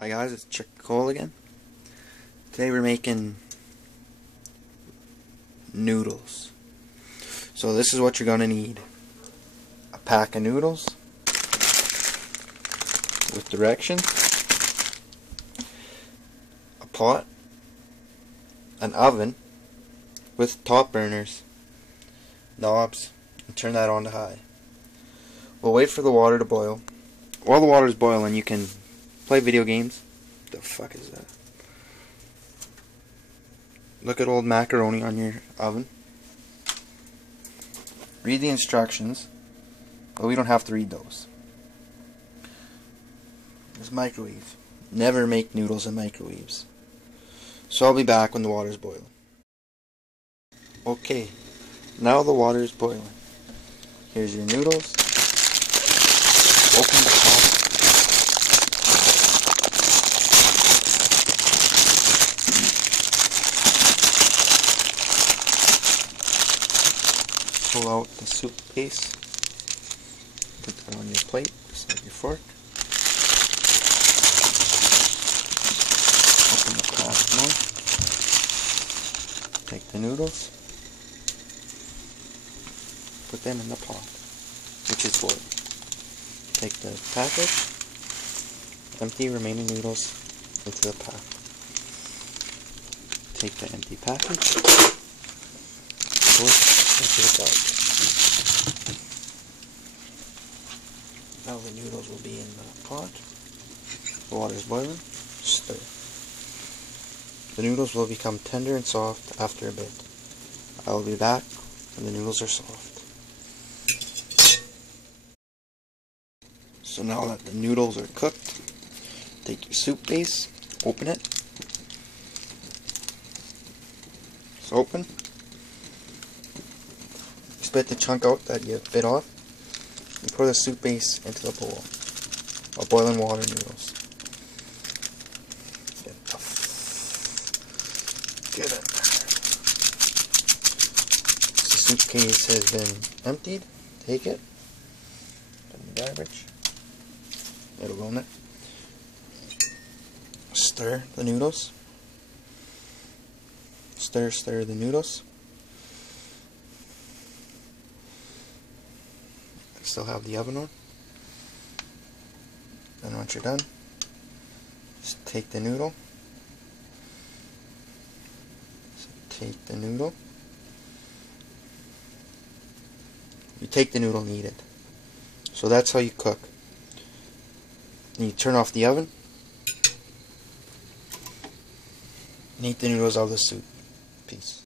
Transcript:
Hi guys, it's Chick Cole again. Today we're making noodles. So this is what you're gonna need: a pack of noodles with directions, a pot, an oven with top burners, knobs, and turn that on to high. We'll wait for the water to boil. While the water is boiling, you can play video games. The fuck is that? Look at old macaroni on your oven. Read the instructions, but we don't have to read those. There's microwave. Never make noodles in microwaves. So I'll be back when the water's boiling. Okay, now the water is boiling. Here's your noodles. Open the pot. Pull out the soup base. Put that on your plate, just like your fork. Open the pot more. Take the noodles. Put them in the pot, which is boiling. Take the package. Empty remaining noodles into the pot. Take the empty package. Pour it into the pot. Now the noodles will be in the pot. The water is boiling. Stir. The noodles will become tender and soft after a bit. I will be back when the noodles are soft. So now that the noodles are cooked, take your soup base, open it. It's open. Spit the chunk out that you bit off. You pour the soup base into the bowl of boiling water noodles. Get it. The soup case has been emptied. Take it. Put it in the garbage. It'll go in it. Stir the noodles. Stir the noodles. I still have the oven on. Then once you're done, just take the noodle. Take the noodle. You take the noodle and eat it. So that's how you cook. And you turn off the oven and eat the noodles out of the soup. Peace.